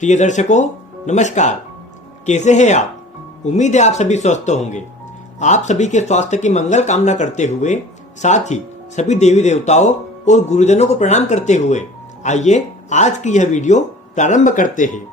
प्रिय दर्शकों, नमस्कार। कैसे हैं आप? उम्मीद है आप सभी स्वस्थ होंगे। आप सभी के स्वास्थ्य की मंगल कामना करते हुए, साथ ही सभी देवी देवताओं और गुरुजनों को प्रणाम करते हुए आइए आज की यह वीडियो प्रारंभ करते हैं।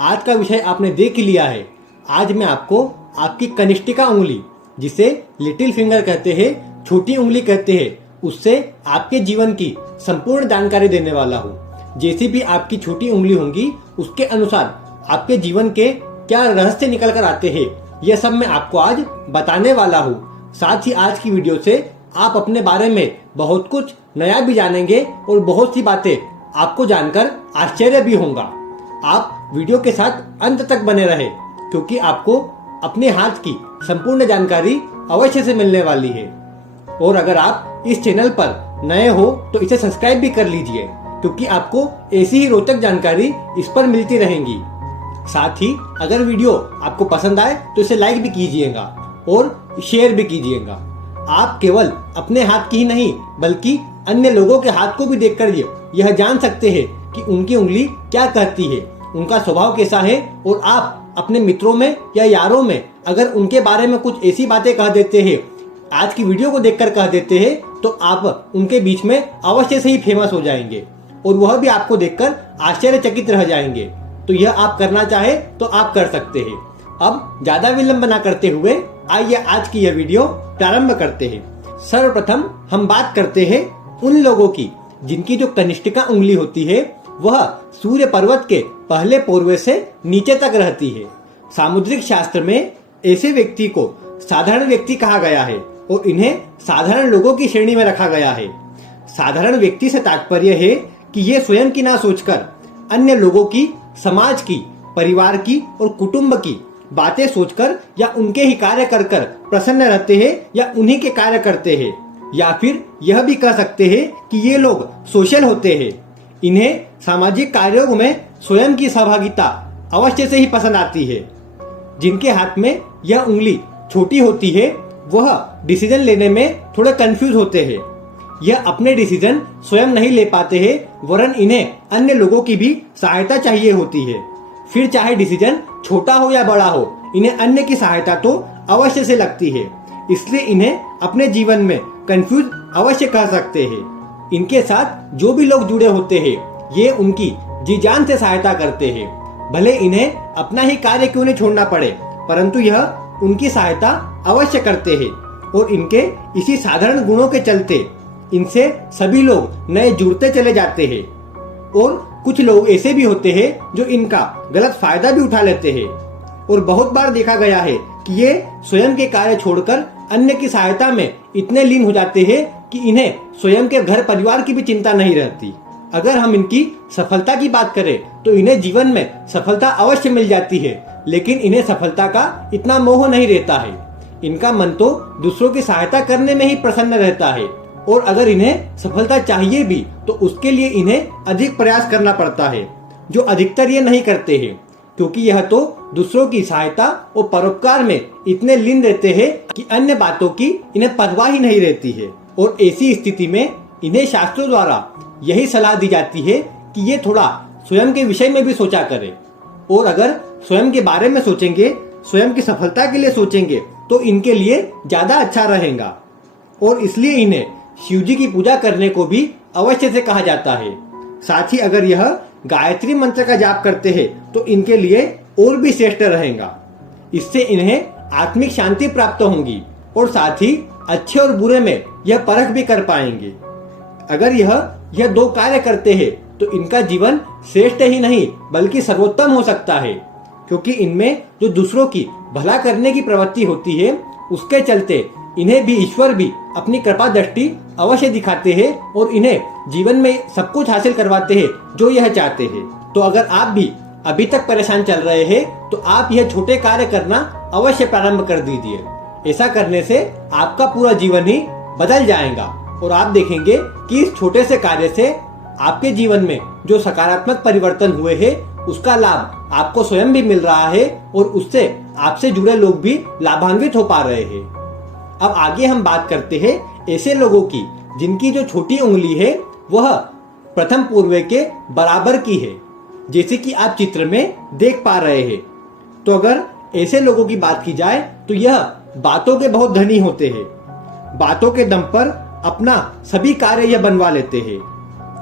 आज का विषय आपने देख लिया है। आज मैं आपको आपकी कनिष्ठिका उंगली, जिसे लिटिल फिंगर कहते हैं, छोटी उंगली कहते हैं, उससे आपके जीवन की संपूर्ण जानकारी देने वाला हूँ। जैसी भी आपकी छोटी उंगली होंगी, उसके अनुसार आपके जीवन के क्या रहस्य निकल कर आते हैं, यह सब मैं आपको आज बताने वाला हूँ। साथ ही आज की वीडियो से आप अपने बारे में बहुत कुछ नया भी जानेंगे और बहुत सी बातें आपको जानकर आश्चर्य भी होगा। आप वीडियो के साथ अंत तक बने रहे, क्योंकि आपको अपने हाथ की संपूर्ण जानकारी अवश्य से मिलने वाली है। और अगर आप इस चैनल पर नए हो तो इसे सब्सक्राइब भी कर लीजिए, क्योंकि आपको ऐसी ही रोचक जानकारी इस पर मिलती रहेंगी। साथ ही अगर वीडियो आपको पसंद आए तो इसे लाइक भी कीजिएगा और शेयर भी कीजिएगा। आप केवल अपने हाथ की ही नहीं, बल्कि अन्य लोगों के हाथ को भी देखकर यह जान सकते हैं कि उनकी उंगली क्या कहती है, उनका स्वभाव कैसा है। और आप अपने मित्रों में या यारों में अगर उनके बारे में कुछ ऐसी बातें कह देते हैं, आज की वीडियो को देखकर कह देते हैं, तो आप उनके बीच में अवश्य से ही फेमस हो जाएंगे और वह भी आपको देखकर आश्चर्यचकित रह जाएंगे। तो यह आप करना चाहे तो आप कर सकते हैं। अब ज्यादा विलंब न करते हुए आइए आज की यह वीडियो प्रारंभ करते हैं। सर्वप्रथम हम बात करते हैं उन लोगों की जिनकी जो कनिष्ठिका उंगली होती है वह सूर्य पर्वत के पहले पोरवे से नीचे तक रहती है। सामुद्रिक शास्त्र में ऐसे व्यक्ति को साधारण व्यक्ति कहा गया है और इन्हें साधारण लोगों की श्रेणी में रखा गया है। साधारण व्यक्ति से तात्पर्य है कि ये स्वयं की ना सोचकर अन्य लोगों की, समाज की, परिवार की और कुटुंब की बातें सोचकर या उनके ही कार्य कर कर प्रसन्न रहते हैं या उन्हीं के कार्य करते हैं। या फिर यह भी कह सकते हैं कि ये लोग सोशल होते हैं। इन्हें सामाजिक कार्यों में स्वयं की सहभागिता अवश्य से ही पसंद आती है। जिनके हाथ में यह उंगली छोटी होती है वह डिसीजन लेने में थोड़े कंफ्यूज होते हैं। यह अपने डिसीजन स्वयं नहीं ले पाते हैं, वरन इन्हें अन्य लोगों की भी सहायता चाहिए होती है। फिर चाहे डिसीजन छोटा हो या बड़ा हो, इन्हें अन्य की सहायता तो अवश्य से लगती है। इसलिए इन्हें अपने जीवन में कंफ्यूज अवश्य कह सकते हैं। इनके साथ जो भी लोग जुड़े होते हैं, ये उनकी जी जान से सहायता करते हैं। भले इन्हें अपना ही कार्य क्यों नहीं छोड़ना पड़े, परंतु यह उनकी सहायता अवश्य करते हैं। और इनके इसी साधारण गुणों के चलते इनसे सभी लोग नए जुड़ते चले जाते हैं। और कुछ लोग ऐसे भी होते हैं जो इनका गलत फायदा भी उठा लेते हैं। और बहुत बार देखा गया है कि ये स्वयं के कार्य छोड़कर अन्य की सहायता में इतने लीन हो जाते हैं कि इन्हें स्वयं के घर परिवार की भी चिंता नहीं रहती। अगर हम इनकी सफलता की बात करें तो इन्हें जीवन में सफलता अवश्य मिल जाती है, लेकिन इन्हें सफलता का इतना मोह नहीं रहता है। इनका मन तो दूसरों की सहायता करने में ही प्रसन्न रहता है। और अगर इन्हें सफलता चाहिए भी तो उसके लिए इन्हें अधिक प्रयास करना पड़ता है, जो अधिकतर ये नहीं करते हैं, क्योंकि यह तो दूसरों की सहायता और परोपकार में इतने लीन रहते हैं कि अन्य बातों की इन्हें परवाह ही नहीं रहती है। और ऐसी स्थिति में इन्हें शास्त्रों द्वारा यही सलाह दी जाती है कि ये थोड़ा स्वयं के विषय में भी सोचा करें। और अगर स्वयं के बारे में सोचेंगे, स्वयं की सफलता के लिए सोचेंगे, तो इनके लिए ज्यादा अच्छा रहेगा। और इसलिए इन्हें शिव जी की पूजा करने को भी अवश्य से कहा जाता है। साथ ही अगर यह गायत्री मंत्र का जाप करते हैं तो इनके लिए और भी श्रेष्ठ रहेगा। इससे इन्हें आत्मिक शांति प्राप्त होगी और साथ ही अच्छे और बुरे में यह परख भी कर पाएंगे। अगर यह दो कार्य करते हैं तो इनका जीवन श्रेष्ठ ही नहीं बल्कि सर्वोत्तम हो सकता है, क्योंकि इनमें जो दूसरों की भला करने की प्रवृत्ति होती है, उसके चलते इन्हें भी ईश्वर भी अपनी कृपा दृष्टि अवश्य दिखाते हैं और इन्हें जीवन में सब कुछ हासिल करवाते हैं जो यह चाहते हैं। तो अगर आप भी अभी तक परेशान चल रहे हैं तो आप यह छोटे कार्य करना अवश्य प्रारंभ कर दीजिए। ऐसा करने से आपका पूरा जीवन ही बदल जाएगा और आप देखेंगे कि इस छोटे से कार्य से आपके जीवन में जो सकारात्मक परिवर्तन हुए हैं उसका लाभ आपको स्वयं भी मिल रहा है और उससे आपसे जुड़े लोग भी लाभान्वित हो पा रहे हैं। अब आगे हम बात करते हैं ऐसे लोगों की जिनकी जो छोटी उंगली है वह प्रथम पूर्वे के बराबर की है। जैसे कि आप चित्र में देख पा रहे हैं। तो अगर ऐसे लोगों की बात की जाए तो यह बातों के बहुत धनी होते हैं। बातों के दम पर अपना सभी कार्य यह बनवा लेते हैं।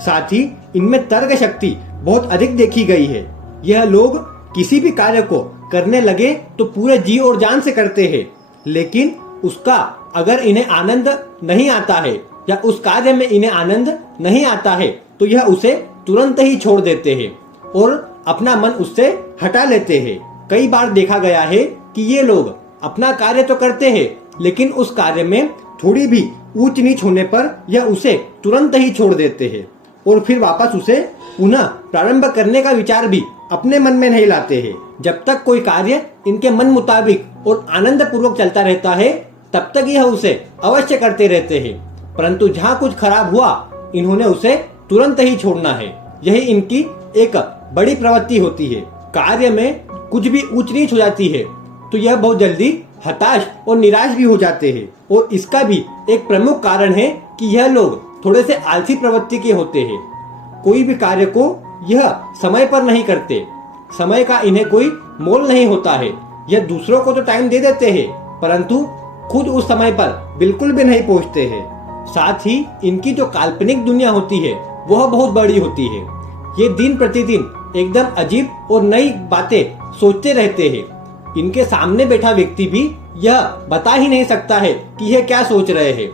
साथ ही इनमें तर्क शक्ति बहुत अधिक देखी गई है। यह लोग किसी भी कार्य को करने लगे तो पूरे जी और जान से करते हैं, लेकिन उसका अगर इन्हें आनंद नहीं आता है या उस कार्य में इन्हें आनंद नहीं आता है तो यह उसे तुरंत ही छोड़ देते हैं और अपना मन उससे हटा लेते हैं। कई बार देखा गया है कि ये लोग अपना कार्य तो करते हैं, लेकिन उस कार्य में थोड़ी भी ऊंच नीच होने पर यह उसे तुरंत ही छोड़ देते हैं और फिर वापस उसे पुनः प्रारंभ करने का विचार भी अपने मन में नहीं लाते हैं। जब तक कोई कार्य इनके मन मुताबिक और आनंद पूर्वक चलता रहता है तब तक यह उसे अवश्य करते रहते हैं, परंतु जहाँ कुछ खराब हुआ इन्होंने उसे तुरंत ही छोड़ना है। यही इनकी एक बड़ी प्रवृत्ति होती है। कार्य में कुछ भी ऊंच नीच हो जाती है तो यह बहुत जल्दी हताश और निराश भी हो जाते हैं। और इसका भी एक प्रमुख कारण है कि यह लोग थोड़े से आलसी प्रवृत्ति के होते हैं। कोई भी कार्य को यह समय पर नहीं करते। समय का इन्हें कोई मोल नहीं होता है। यह दूसरों को तो टाइम दे देते हैं, परंतु खुद उस समय पर बिल्कुल भी नहीं पहुंचते हैं। साथ ही इनकी जो काल्पनिक दुनिया होती है वह बहुत बड़ी होती है। ये दिन प्रतिदिन एकदम अजीब और नई बातें सोचते रहते हैं। इनके सामने बैठा व्यक्ति भी यह बता ही नहीं सकता है कि यह क्या सोच रहे हैं।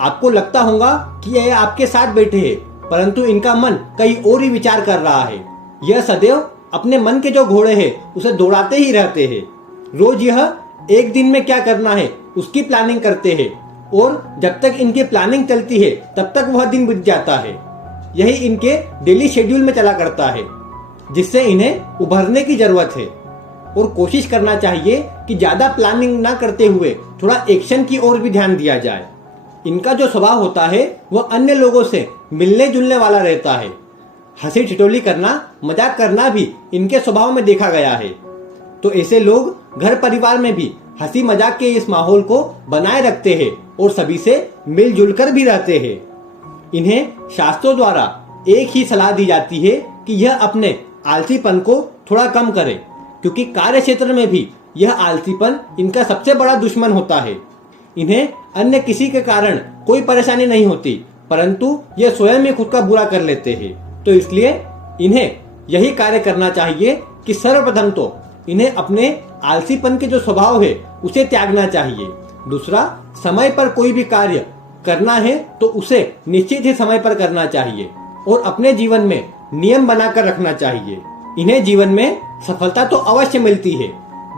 आपको लगता होगा कि यह आपके साथ बैठे हैं, परंतु इनका मन कहीं और ही विचार कर रहा है। यह सदैव अपने मन के जो घोड़े हैं उसे दौड़ाते ही रहते हैं। रोज यह एक दिन में क्या करना है उसकी प्लानिंग करते हैं और जब तक इनकी प्लानिंग चलती है तब तक वह दिन बीत जाता है। यही इनके डेली शेड्यूल में चला करता है, जिससे इन्हें उभरने की जरूरत है और कोशिश करना चाहिए कि ज्यादा प्लानिंग ना करते हुए थोड़ा एक्शन की ओर भी ध्यान दिया जाए। इनका जो स्वभाव होता है वह अन्य लोगों से मिलने जुलने वाला रहता है। हंसी ठिठोली करना, मजाक करना भी इनके स्वभाव में देखा गया है। तो ऐसे लोग घर परिवार में भी हंसी मजाक के इस माहौल को बनाए रखते हैं और सभी से मिलजुल कर भी रहते हैं। इन्हें शास्त्रों द्वारा एक ही सलाह दी जाती है कि यह अपने आलसीपन को थोड़ा कम करें, क्योंकि कार्य क्षेत्र में भी यह आलसीपन इनका सबसे बड़ा दुश्मन होता है। इन्हें अन्य किसी के कारण कोई परेशानी नहीं होती, परंतु यह स्वयं ही खुद का बुरा कर लेते हैं। तो इसलिए इन्हें यही कार्य करना चाहिए कि सर्वप्रथम तो इन्हें अपने आलसीपन के जो स्वभाव है उसे त्यागना चाहिए। दूसरा, समय पर कोई भी कार्य करना है तो उसे निश्चित ही समय पर करना चाहिए और अपने जीवन में नियम बनाकर रखना चाहिए। इन्हें जीवन में सफलता तो अवश्य मिलती है,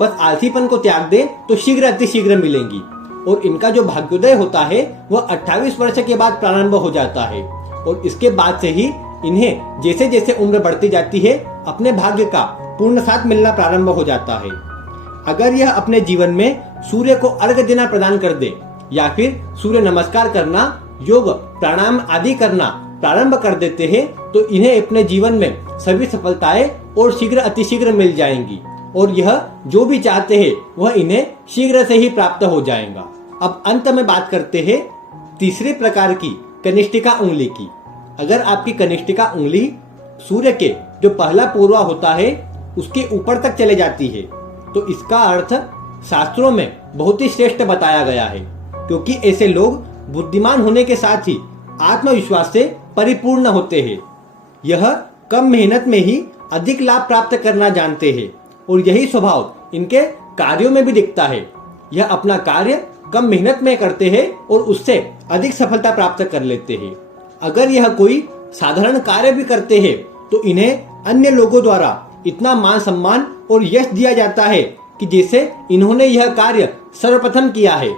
बस आलसीपन को त्याग दे तो शीघ्र अतिशीघ्र मिलेंगी। और इनका जो भाग्योदय होता है वह 28 वर्ष के बाद प्रारंभ हो जाता है और इसके बाद से ही इन्हें जैसे जैसे उम्र बढ़ती जाती है अपने भाग्य का पूर्ण साथ मिलना प्रारंभ हो जाता है। अगर यह अपने जीवन में सूर्य को अर्घ्य देना प्रदान कर दे या फिर सूर्य नमस्कार करना, योग प्राणायाम आदि करना प्रारंभ कर देते हैं तो इन्हें अपने जीवन में सभी सफलताएं और शीघ्र अतिशीघ्र मिल जाएंगी और यह जो भी चाहते हैं वह इन्हें शीघ्र से ही प्राप्त हो जाएगा। अब अंत में बात करते हैं तीसरे प्रकार की कनिष्ठिका उंगली की। अगर आपकी कनिष्ठिका उंगली सूर्य के जो पहला पूर्वा होता है उसके ऊपर तक चले जाती है तो इसका अर्थ शास्त्रों में बहुत ही श्रेष्ठ बताया गया है, क्योंकि ऐसे लोग बुद्धिमान होने के साथ ही आत्मविश्वास से परिपूर्ण होते हैं। यह कम मेहनत में ही अधिक लाभ प्राप्त करना जानते हैं और यही स्वभाव इनके कार्यों में भी दिखता है। यह अपना कार्य कम मेहनत में करते हैं और उससे अधिक सफलता प्राप्त कर लेते हैं। अगर यह कोई साधारण कार्य भी करते हैं तो इन्हें अन्य लोगों द्वारा इतना मान सम्मान और यश दिया जाता है कि जैसे इन्होंने यह कार्य सर्वप्रथम किया है,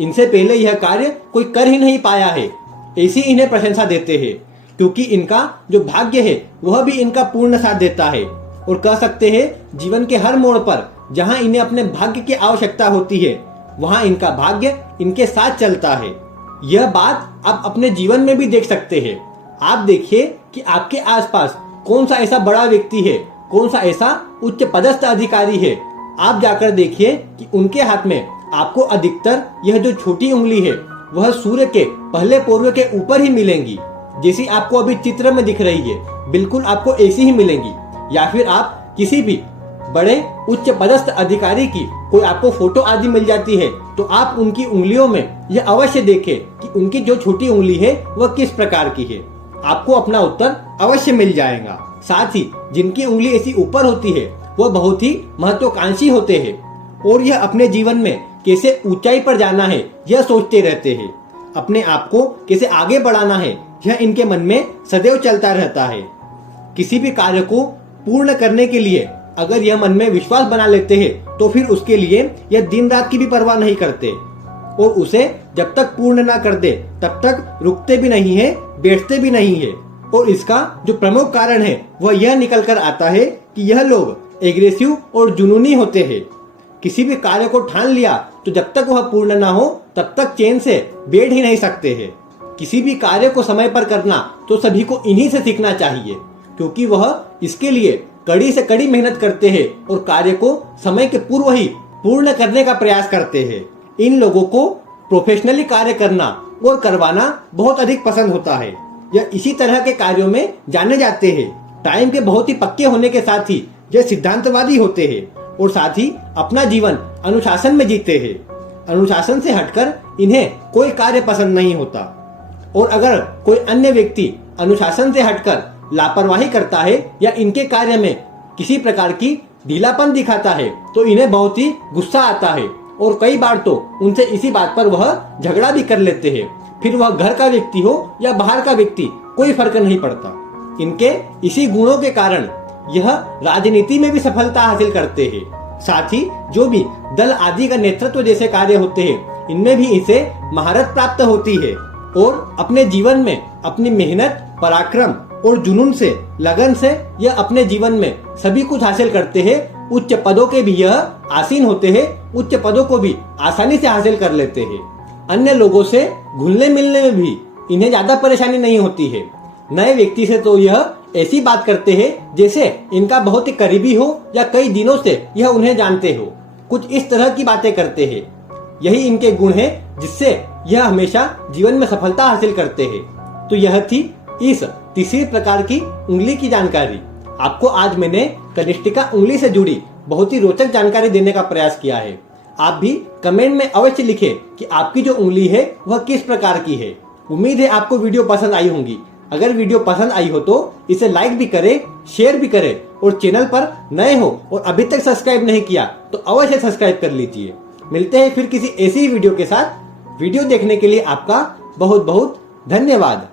इनसे पहले यह कार्य कोई कर ही नहीं पाया है, ऐसी इन्हें प्रशंसा देते हैं। क्योंकि इनका जो भाग्य है वह भी इनका पूर्ण साथ देता है और कह सकते हैं जीवन के हर मोड़ पर जहां इन्हें अपने भाग्य की आवश्यकता होती है वहां इनका भाग्य इनके साथ चलता है। यह बात आप अपने जीवन में भी देख सकते हैं। आप देखिए कि आपके आसपास कौन सा ऐसा बड़ा व्यक्ति है, कौन सा ऐसा उच्च पदस्थ अधिकारी है। आप जाकर देखिए कि उनके हाथ में आपको अधिकतर यह जो छोटी उंगली है वह सूर्य के पहले पूर्व के ऊपर ही मिलेंगी, जैसी आपको अभी चित्र में दिख रही है, बिल्कुल आपको ऐसी ही मिलेंगी। या फिर आप किसी भी बड़े उच्च पदस्थ अधिकारी की कोई आपको फोटो आदि मिल जाती है, तो आप उनकी उंगलियों में यह अवश्य देखें कि उनकी जो छोटी उंगली है वह किस प्रकार की है। आपको अपना उत्तर अवश्य मिल जाएगा। साथ ही जिनकी उंगली ऐसी ऊपर होती है वह बहुत ही महत्वाकांक्षी होते हैं और यह अपने जीवन में कैसे ऊंचाई पर जाना है यह सोचते रहते हैं। अपने आप को कैसे आगे बढ़ाना है यह इनके मन में सदैव चलता रहता है। किसी भी कार्य को पूर्ण करने के लिए अगर यह मन में विश्वास बना लेते हैं तो फिर उसके लिए यह दिन रात की भी परवाह नहीं करते और उसे जब तक पूर्ण ना कर दे तब तक रुकते भी नहीं है, बैठते भी नहीं है। और इसका जो प्रमुख कारण है वह यह निकल कर आता है कि यह लोग एग्रेसिव और जुनूनी होते हैं। किसी भी कार्य को ठान लिया तो जब तक वह पूर्ण ना हो तब तक चैन से बैठ ही नहीं सकते हैं। किसी भी कार्य को समय पर करना तो सभी को इन्हीं से सीखना चाहिए, क्योंकि वह इसके लिए कड़ी से कड़ी मेहनत करते हैं और कार्य को समय के पूर्व ही पूर्ण करने का प्रयास करते हैं। इन लोगों को प्रोफेशनली कार्य करना और करवाना बहुत अधिक पसंद होता है। यह इसी तरह के कार्यों में जाने जाते हैं। टाइम के बहुत ही पक्के होने के साथ ही यह सिद्धांतवादी होते हैं और साथ ही अपना जीवन अनुशासन में जीते हैं। अनुशासन से हटकर इन्हें कोई कार्य पसंद नहीं होता और अगर कोई अन्य व्यक्ति अनुशासन से हटकर लापरवाही करता है या इनके कार्य में किसी प्रकार की ढीलापन दिखाता है तो इन्हें बहुत ही गुस्सा आता है और कई बार तो उनसे इसी बात पर वह झगड़ा भी कर लेते हैं। फिर वह घर का व्यक्ति हो या बाहर का व्यक्ति, कोई फर्क नहीं पड़ता। इनके इसी गुणों के कारण यह राजनीति में भी सफलता हासिल करते हैं। साथ ही जो भी दल आदि का नेतृत्व जैसे कार्य होते हैं इनमें भी इसे महारत प्राप्त होती है और अपने जीवन में अपनी मेहनत, पराक्रम और जुनून से, लगन से यह अपने जीवन में सभी कुछ हासिल करते हैं। उच्च पदों के भी यह आसीन होते हैं, उच्च पदों को भी आसानी से हासिल कर लेते हैं। अन्य लोगों से घुलने मिलने में भी इन्हें ज्यादा परेशानी नहीं होती है। नए व्यक्ति से तो यह ऐसी बात करते हैं जैसे इनका बहुत ही करीबी हो या कई दिनों से यह उन्हें जानते हो। कुछ इस तरह की बातें करते हैं। यही इनके गुण हैं जिससे यह हमेशा जीवन में सफलता हासिल करते हैं। तो यह थी इस तीसरी प्रकार की उंगली की जानकारी। आपको आज मैंने कनिष्ठिका उंगली से जुड़ी बहुत ही रोचक जानकारी देने का प्रयास किया है। आप भी कमेंट में अवश्य लिखें कि आपकी जो उंगली है वह किस प्रकार की है। उम्मीद है आपको वीडियो पसंद आई होंगी। अगर वीडियो पसंद आई हो तो इसे लाइक भी करें, शेयर भी करें और चैनल पर नए हो और अभी तक सब्सक्राइब नहीं किया तो अवश्य सब्सक्राइब कर लीजिए। मिलते हैं फिर किसी ऐसी वीडियो के साथ। वीडियो देखने के लिए आपका बहुत बहुत धन्यवाद।